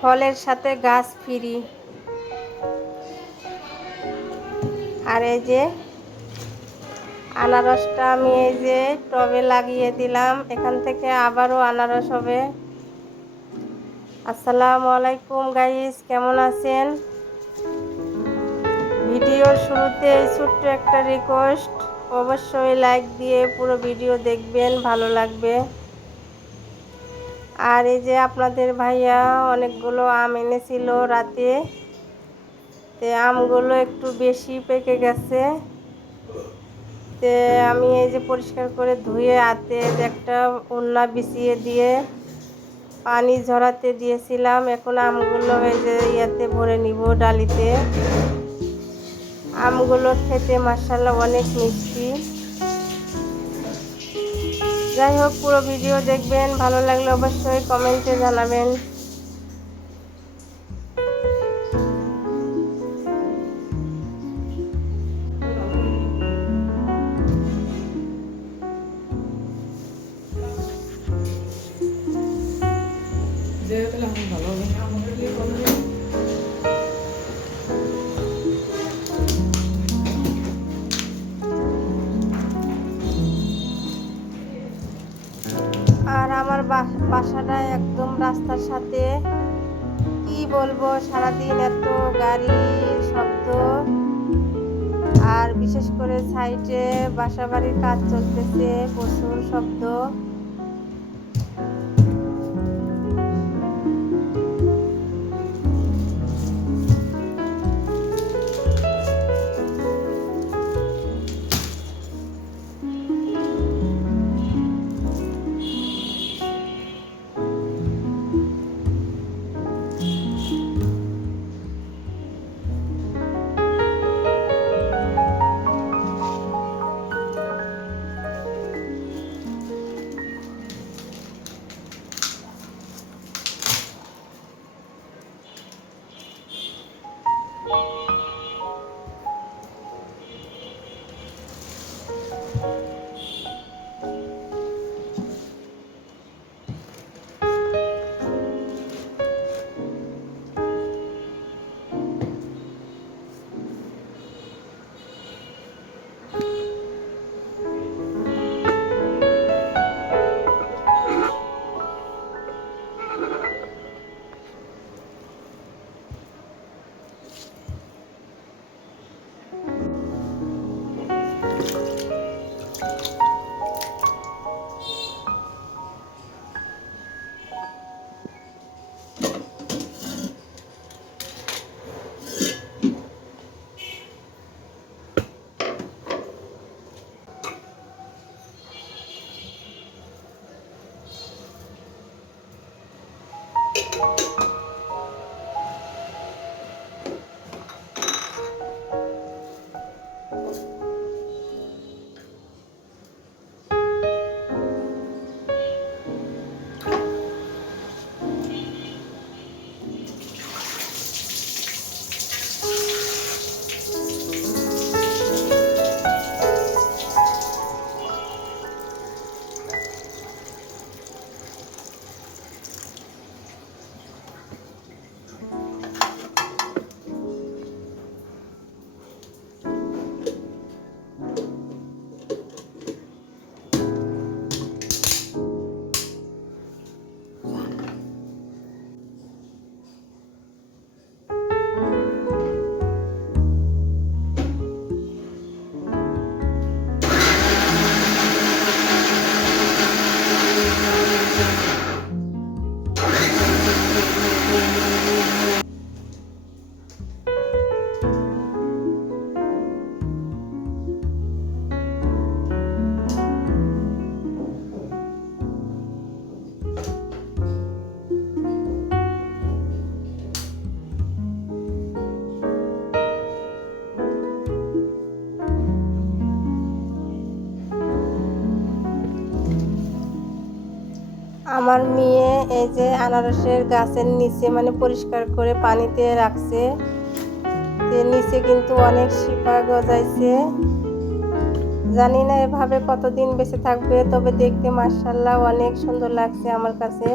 ফলের সাথে গাছ ফ্রি। আর এই যে আনারসটা আমি এই যে টবে লাগিয়ে দিলাম, এখান থেকে আবারও আনারস হবে। আসসালামু আলাইকুম গাইস, কেমন আছেন? ভিডিওর শুরুতে ছোট্ট একটা রিকোয়েস্ট, অবশ্যই লাইক দিয়ে পুরো ভিডিও দেখবেন, ভালো লাগবে। আর এই যে আপনাদের ভাইয়া অনেকগুলো আম এনেছিল রাতে, তে আমগুলো একটু বেশি পেকে গেছে। তে আমি এই যে পরিষ্কার করে ধুয়ে হাতে একটা ওড়না বিছিয়ে দিয়ে পানি ঝরাতে দিয়েছিলাম। এখন আমগুলো এই যে ইয়াতে ভরে নিব ডালিতে। আমগুলো খেতে মাশাআল্লাহ অনেক মিষ্টি। যাই হোক, পুরো ভিডিও দেখবেন, ভালো লাগলে অবশ্যই কমেন্টে জানাবেন। আর আমার বাসাটা একদম রাস্তার সাথে, কি বলবো, সারাদিন এত গাড়ির শব্দ। আর বিশেষ করে সাইডে বাসা বাড়ির কাজ চলতেছে, প্রচুর শব্দ। আমার মেয়ে এই যে আনারসের গাছের নিচে মানে পরিষ্কার করে পানিতে রাখছে, নিচে কিন্তু অনেক শিপা গজাইছে। জানি না এভাবে কতদিন বেঁচে থাকবে, তবে দেখতে মাশাআল্লাহ অনেক সুন্দর লাগছে আমার কাছে।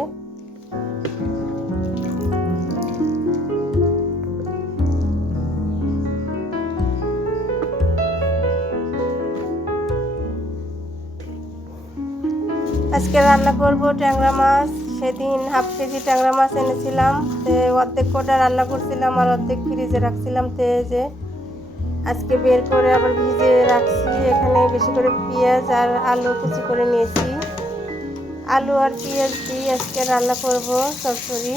আজকে রান্না করব ট্যাংরা মাছ। সেদিন হাফ কেজি ট্যাংরা মাছ এনেছিলাম, তো অর্ধেক কোটা রান্না করছিলাম আর অর্ধেক ফ্রিজে রাখছিলাম। তো যে আজকে বের করে আবার ভিজে রাখছি। এখানে বেশি করে পেঁয়াজ আর আলু কুচি করে নিয়েছি। আলু আর পেঁয়াজ দিয়ে আজকে রান্না করব চচ্চড়ি।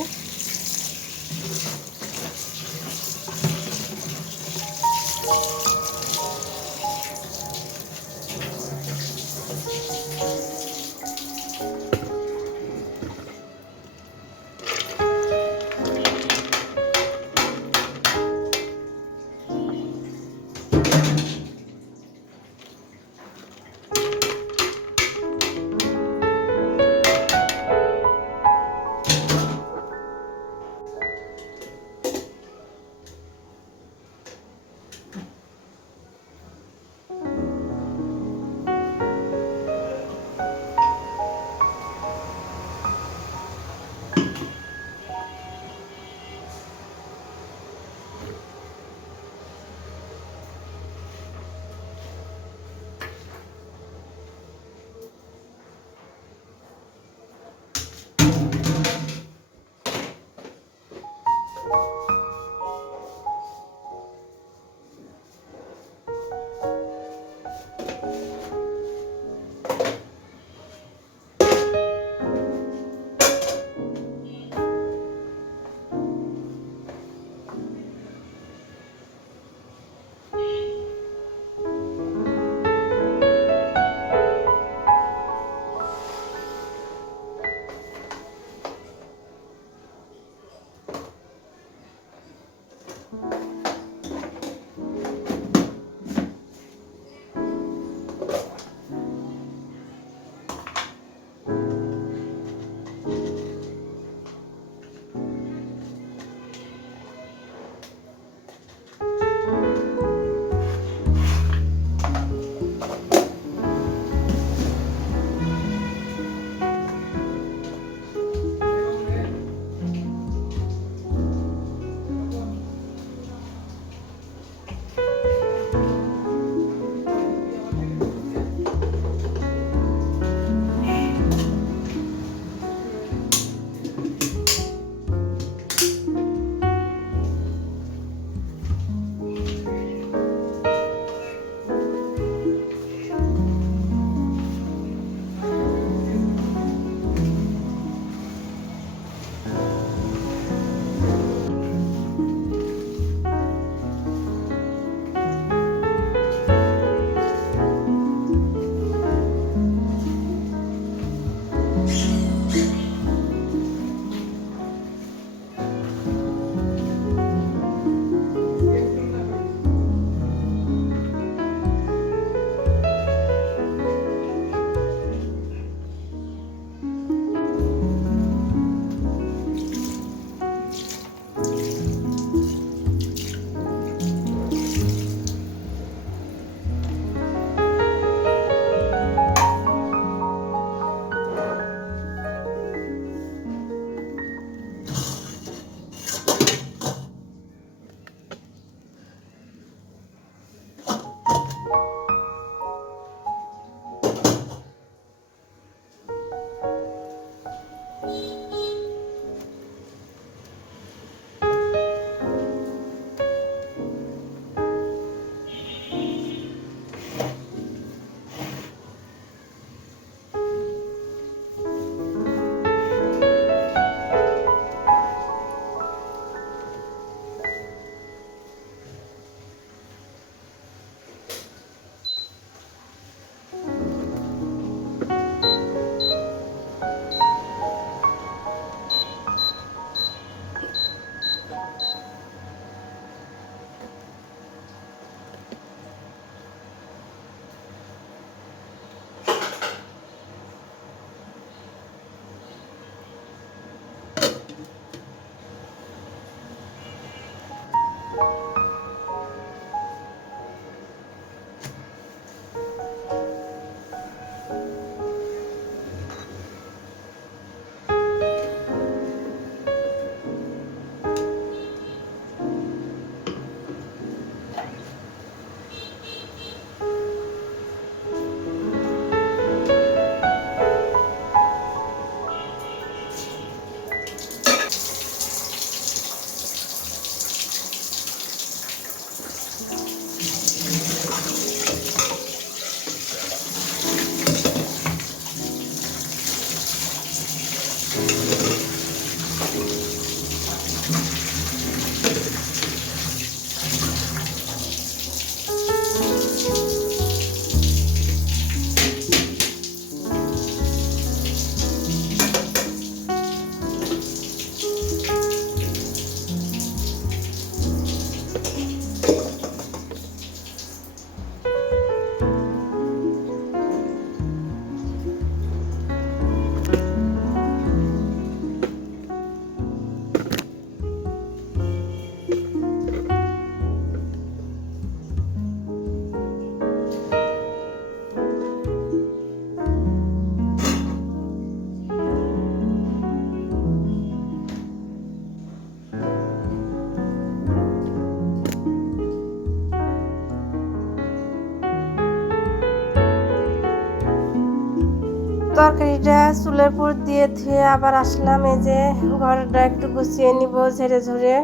তরকারিটা চুলের উপর দিয়ে ধুয়ে আবার আসলাম। এই যে ঘরটা একটু গুছিয়ে নিব ঝেড়ে ঝুড়ে।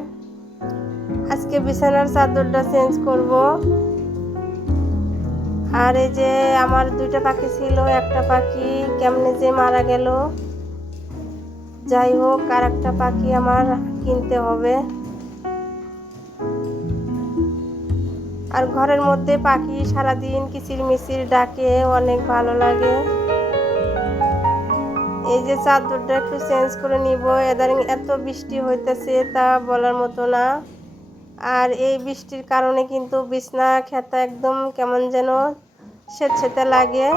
আজকে বিছানার চাদরটা চেঞ্জ করব। আর এই যে আমার দুইটা পাখি ছিল, একটা পাখি কেমনে যে মারা গেল। যাই হোক, আর একটা পাখি আমার কিনতে হবে। আর ঘরের মধ্যে পাখি সারাদিন কিচিরমিচির ডাকে, অনেক ভালো লাগে। এই যে চাদরটা একটু চেঞ্জ করে নিব। এত বৃষ্টি হইতেছে তা বলার মতো না। আর এই বৃষ্টির কারণে কিন্তু বিছনা খেতা একদম কেমন যেন স্যাঁতস্যাঁতে লাগে।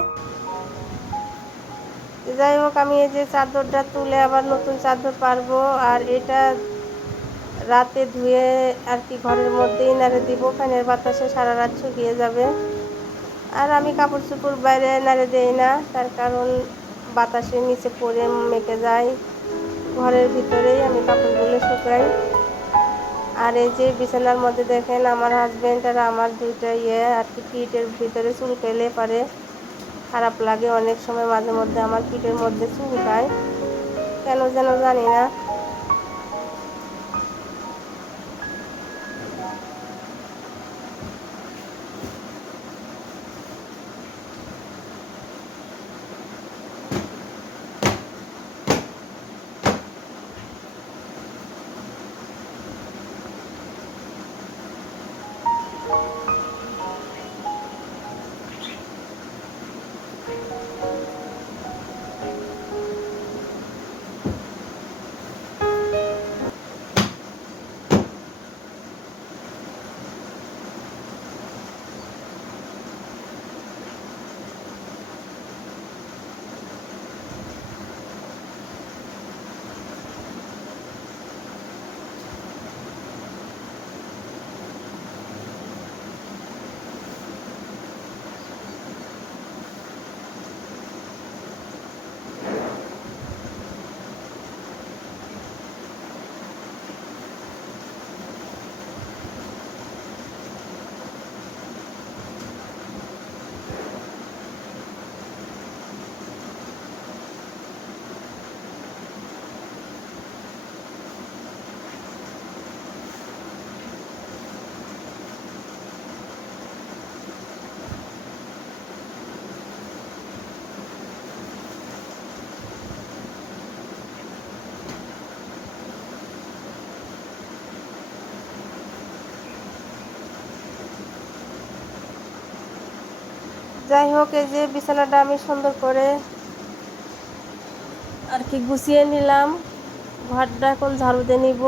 যাই হোক, আমি এই যে চাদরটা তুলে আবার নতুন চাদর পারবো। আর এটা রাতে ধুয়ে আর কি ঘরের মধ্যেই নাড়ে দিব, ফ্যানের বাতাসে সারা রাত শুকিয়ে যাবে। আর আমি কাপড় চোপড় বাইরে নাড়ে দেই না, তার কারণ বাতাসের নিচে পড়ে মেকে যায়। ঘরের ভিতরেই আমি কাপড়গুলো শুকাই। আর এই যে বিছানার মধ্যে দেখেন আমার হাজবেন্ড আর আমার দুইটা আর কি পিঠের ভিতরে চুলকাইলে পারে খারাপ লাগে। অনেক সময় মাঝে মধ্যে আমার পিঠের মধ্যে চুলকায়, কেন যেন জানি না। যাই হোক, এই যে বিছানাটা আমি সুন্দর করে আর কি গুছিয়ে নিলাম। ঘরটা এখন ঝাড়ু দিয়ে নিব।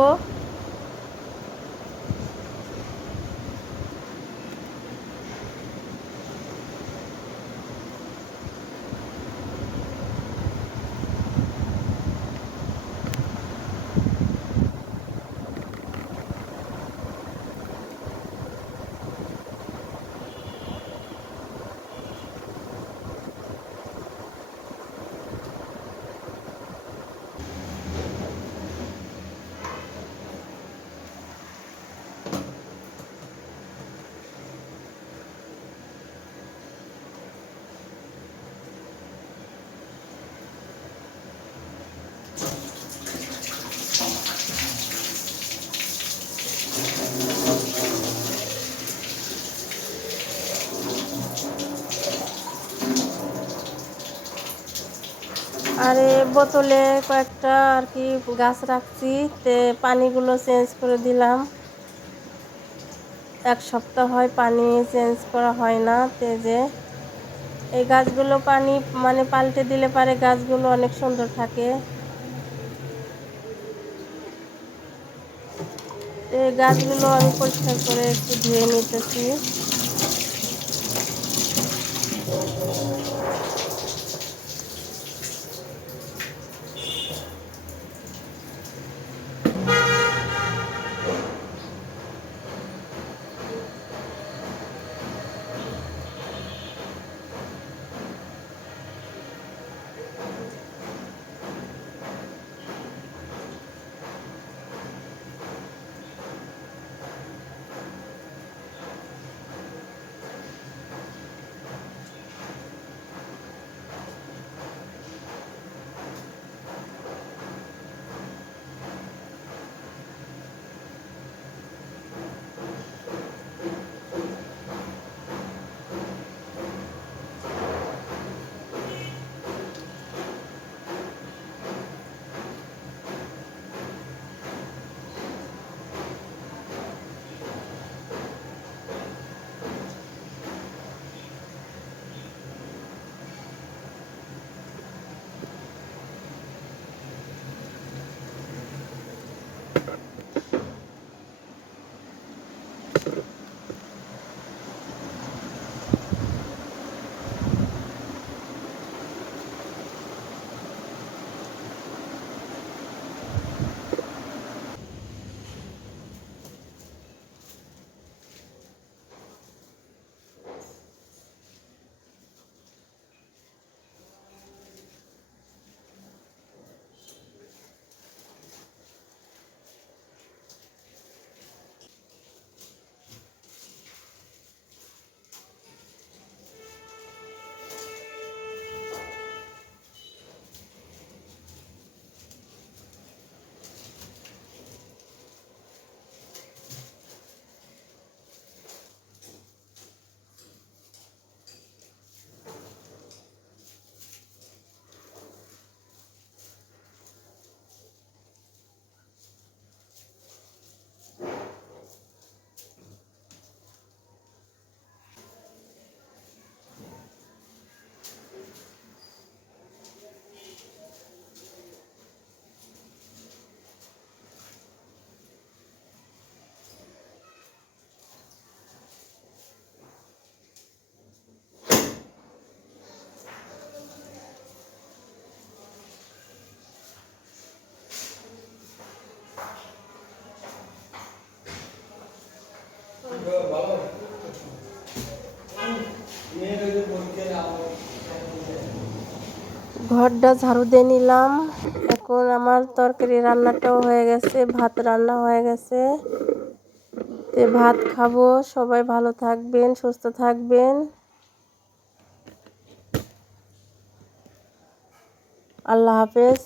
আর এই বোতলে কয়েকটা আর কি গাছ রাখছি, তে পানিগুলো চেঞ্জ করে দিলাম। এক সপ্তাহ হয় পানি চেঞ্জ করা হয় না। তে যে এই গাছগুলো পানি মানে পাল্টে দিলে পারে গাছগুলো অনেক সুন্দর থাকে। এই গাছগুলো আমি পরিষ্কার করে একটু ধুয়ে নিতেছি। ঘরটা ঝাড়ু দিয়ে নিলাম। এখন আমার তরকারি রান্নাটাও হয়ে গেছে, ভাত রান্না হয়ে গেছে। তে ভাত খাবো। সবাই ভালো থাকবেন, সুস্থ থাকবেন। আল্লাহ হাফেজ।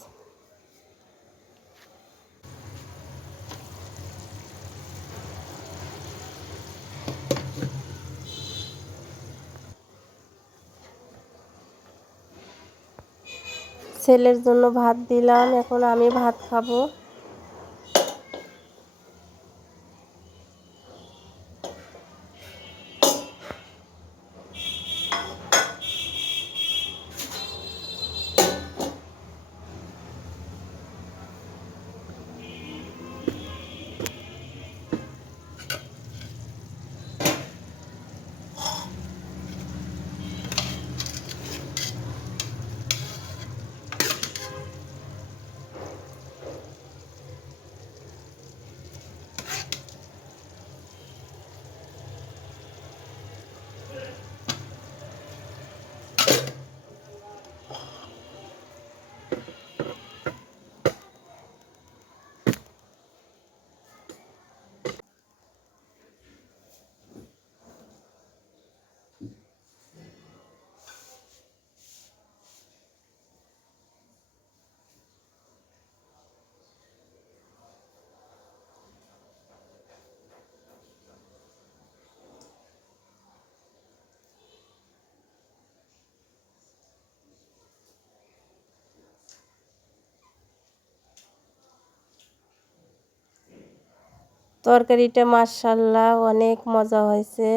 ছেলের জন্য ভাত দিলাম, এখন আমি ভাত খাবো। তরকারিটা মাশাআল্লাহ অনেক মজা হয়েছে।